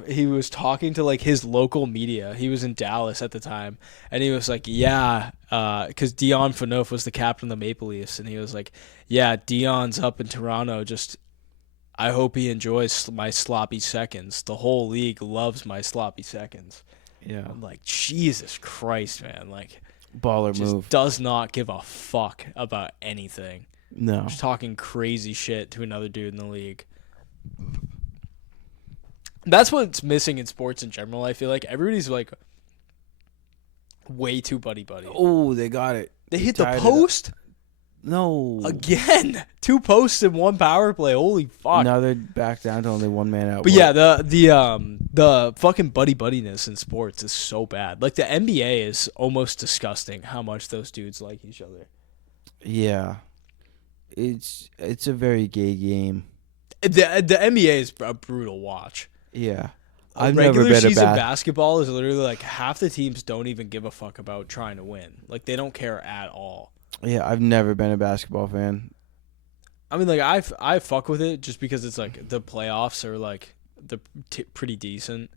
He was talking to like his local media. He was in Dallas at the time, and he was like, "Yeah," because Dion Phaneuf was the captain of the Maple Leafs, and he was like, "Yeah, Dion's up in Toronto. Just, I hope he enjoys my sloppy seconds. The whole league loves my sloppy seconds." Yeah, I'm like, Jesus Christ, man! Like, baller just move. does not give a fuck about anything. No, Just talking crazy shit to another dude in the league. That's what's missing in sports in general. I feel like everybody's like way too buddy. oh, they got it. They hit the tied it up. post No, again. 2 posts in 1 power play. Holy fuck! now they're back down to only one man out. But yeah, the fucking buddiness in sports is so bad. Like the NBA is almost disgusting how much those dudes like each other. yeah, it's a very gay game. The NBA is a brutal watch. Yeah, A I've never regular been a season bas- basketball is literally like half the teams don't even give a fuck about trying to win. Like they don't care at all. Yeah, I've never been a basketball fan. I mean, like I fuck with it just because it's like the playoffs are like pretty decent.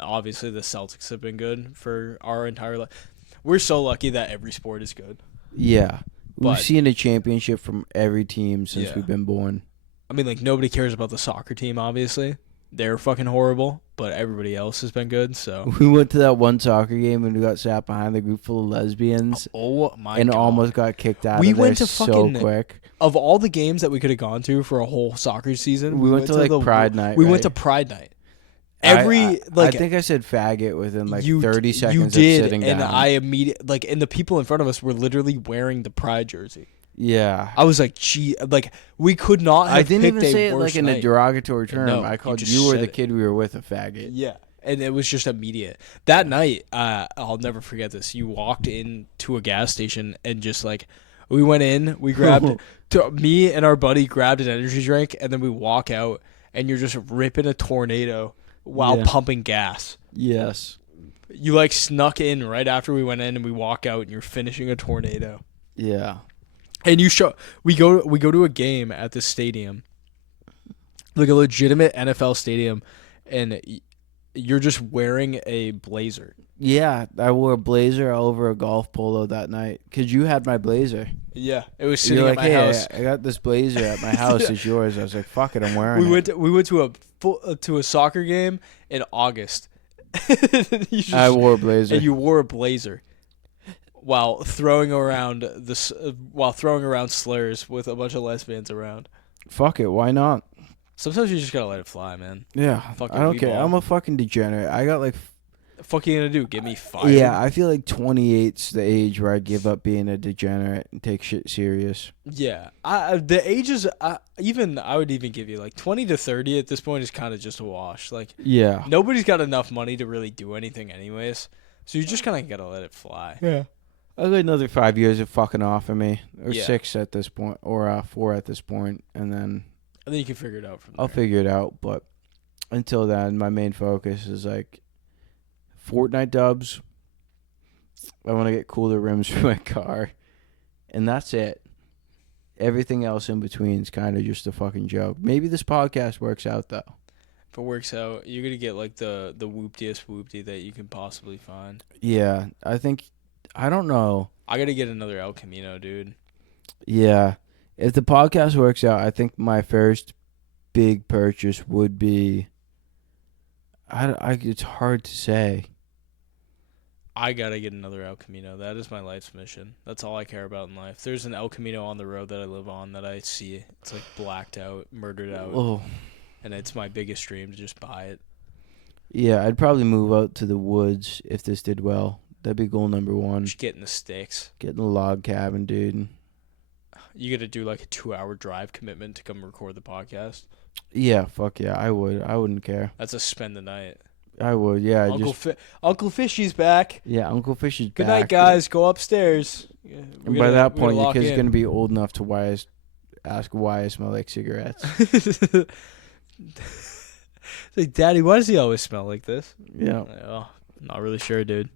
Obviously, the Celtics have been good for our entire life. We're so lucky that every sport is good. Yeah, we've But- seen a championship from every team since Yeah. we've been born. I mean, like nobody cares about the soccer team. Obviously, they're fucking horrible, but everybody else has been good. So, We went to that one soccer game and we got sat behind the group full of lesbians oh my and god, almost got kicked out We of there went to so fucking- quick. of all the games that we could have gone to for a whole soccer season, We went to like Pride Night. We right? went to Pride Night. I think I said faggot within like 30 You seconds did, of sitting and down. I immediately and the people in front of us were literally wearing the Pride jersey. Yeah. I was like, gee, like we could not have I didn't picked even say a it worse like in a night. derogatory term. No, I you called just you or said the it. kid we were with a faggot. Yeah, and it was just immediate. That night, I'll never forget this. You walked into a gas station and just like, we went in, we grabbed, me and our buddy grabbed an energy drink, and then we walk out, and you're just ripping a tornado while Yeah. pumping gas. Yes. You like snuck in right after we went in, and we walk out, and you're finishing a tornado. Yeah. And we go to a game at this stadium, like a legitimate NFL stadium, and you're just wearing a blazer. Yeah, I wore a blazer over a golf polo that night because you had my blazer. Yeah, it was You're sitting like, at my hey, house. I got this blazer at my house. Yeah. It's yours. I was like, fuck it, I'm wearing it. We went to a soccer game in August. I wore a blazer. And you wore a blazer while throwing around slurs with a bunch of lesbians around. Fuck it, why not? Sometimes you just gotta let it fly, man. Yeah, Fucking I don't care. weeball. I'm a fucking degenerate. I got like, Fuck you gonna do? Get me fired? yeah, I feel like 28's the age where I give up being a degenerate and take shit serious. Yeah. The ages. I would even give you like 20 to 30 at this point is kind of just a wash. Like Yeah. nobody's got enough money to really do anything, anyways. So you just kind of gotta let it fly. Yeah. I got another 5 years of fucking off of me, or Yeah. 6 at this point, or 4 at this point, and then And then you can figure it out from there. I'll figure it out. But until then, my main focus is like Fortnite dubs. I want to get cooler rims for my car, and that's it. Everything else in between is kind of just a fucking joke. Maybe this podcast works out though. If it works out, you're gonna get like the whooptiest whoopty that you can possibly find. Yeah, I don't know. I gotta get another El Camino, dude. Yeah, if the podcast works out, I think my first big purchase would be. It's hard to say. I gotta get another El Camino. That is my life's mission. That's all I care about in life. There's an El Camino on the road that I live on that I see. It's like blacked out, murdered out, Oh, and it's my biggest dream to just buy it. yeah, I'd probably move out to the woods if this did well. That'd be goal number 1. Just get in the sticks. Get in a log cabin, dude. You gotta do like a 2-hour drive commitment to come record the podcast. Yeah, fuck yeah, I would. I wouldn't care. That's a spend the night. I would, yeah. Uncle Fishy's back. Yeah, Uncle Fish is Good back. night, guys. Go upstairs. Yeah, And by that point, your kid's gonna be old enough to ask why I smell like cigarettes. Like, Daddy, why does he always smell like this? Yeah. Like, oh, not really sure, dude.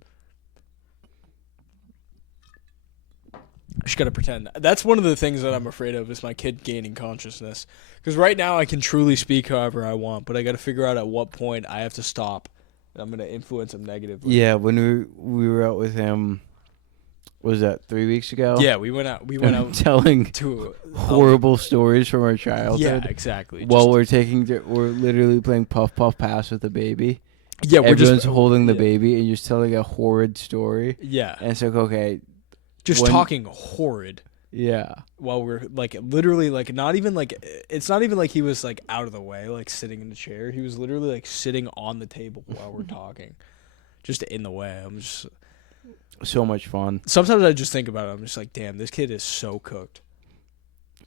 I just gotta pretend. That's one of the things that I'm afraid of is my kid gaining consciousness. Because right now I can truly speak however I want, but I gotta figure out at what point I have to stop. And I'm gonna influence him negatively. Yeah, when we were out with him, what was that 3 weeks ago? Yeah, we went out. We went out telling to horrible stories from our childhood. Yeah, exactly. While we're literally playing puff puff pass with the baby. Yeah, everyone's holding the baby and you're just telling a horrid story. Yeah, and it's like, okay, just talking horrid. Yeah. While we're like literally like not even like it's not even like he was like out of the way like sitting in the chair. He was literally like sitting on the table while we're talking, just in the way. I'm just so much fun. Sometimes I just think about it. I'm just like, damn, this kid is so cooked.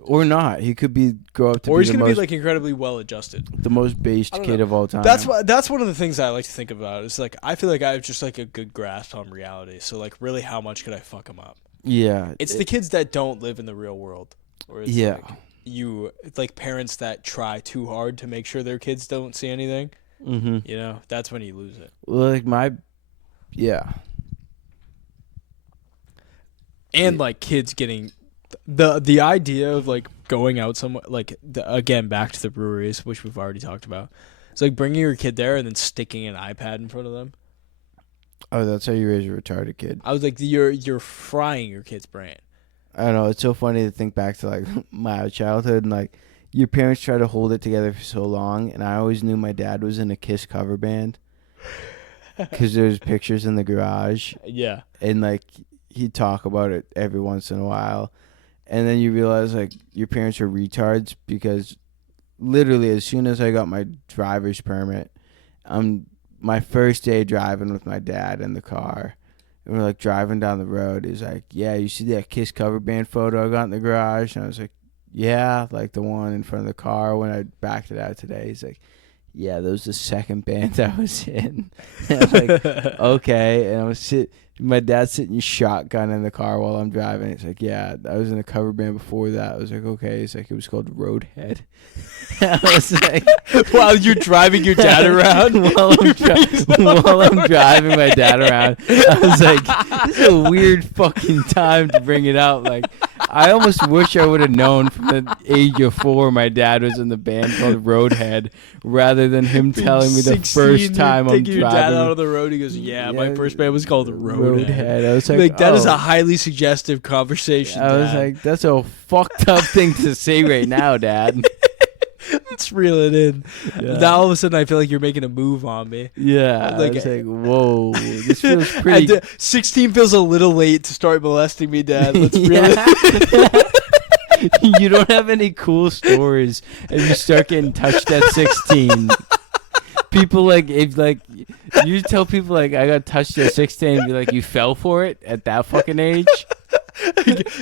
Or not. He could grow up to or be he's gonna be like incredibly well adjusted. The most based kid of all time. That's one of the things I like to think about. It's like I feel like I have just like a good grasp on reality. So like really, how much could I fuck him up? Yeah. It's the kids that don't live in the real world. Or it's it's like parents that try too hard to make sure their kids don't see anything. Mm-hmm. You know, that's when you lose it. Well, like and like kids getting the idea of like going out somewhere, like again back to the breweries, which we've already talked about. It's like bringing your kid there and then sticking an iPad in front of them. Oh, that's how you raise a retarded kid. I was like, you're frying your kid's brain. I don't know. It's so funny to think back to like my childhood and like your parents try to hold it together for so long, and I always knew my dad was in a Kiss cover band because there's pictures in the garage. Yeah, and like he'd talk about it every once in a while, and then you realize like your parents are retards because literally as soon as I got my driver's permit, my first day driving with my dad in the car. And we're like driving down the road. He's like, yeah, you see that Kiss cover band photo I got in the garage? And I was like, yeah, like the one in front of the car when I backed it out today. He's like, yeah, that was the second band I was in. And I'm like, okay. And I was My dad's sitting shotgun in the car while I'm driving. It's like, yeah, I was in a cover band before that. I was like, okay. It's like, it was called Roadhead. I was like, While you're driving your dad around, while I'm driving my dad around, I was like, this is a weird fucking time to bring it up. Like, I almost wish I would have known from the age of 4 my dad was in the band called Roadhead, rather than him telling me the 16, first time I'm taking your dad driving. out on the road. He goes, "Yeah, my first band was called Roadhead." I was like, That is oh. a highly suggestive conversation. I was Dad. like, that's a fucked up thing to say right now, Dad. Let's reel it in. Yeah. Now all of a sudden, I feel like you're making a move on me. Yeah, Like- I was like, whoa, this feels pretty. 16 feels a little late to start molesting me, Dad. Let's reel Yeah. it. You don't have any cool stories if you start getting touched at 16. People like, if like, you tell people like, I got touched at 16, and be like, you fell for it at that fucking age?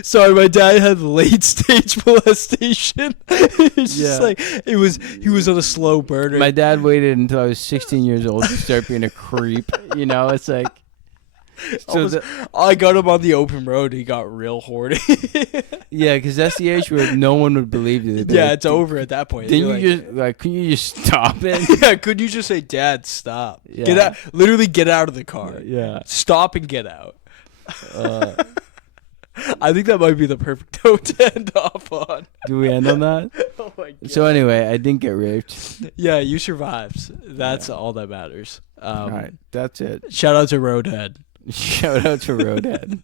Sorry, my dad had late stage molestation. It's just Yeah. like he was on a slow burner. My dad waited until I was 16 years old to start being a creep. You know, it's like, so I got him on the open road. He got real horny. yeah, because that's the age where no one would believe you. They'd be Yeah, like, it's over at that point. Didn't You're you just like? Couldn't you just stop it? Yeah, could you just say, "Dad, stop. Yeah. Get out. Literally get out of the car. Yeah. Stop and get out." Uh, I think that might be the perfect note to end off on. do we end on that? Oh my god. So anyway, I didn't get raped. Yeah, you survived. That's all that matters. All right, that's it. Shout out to Roadhead. Shout out to Roadhead.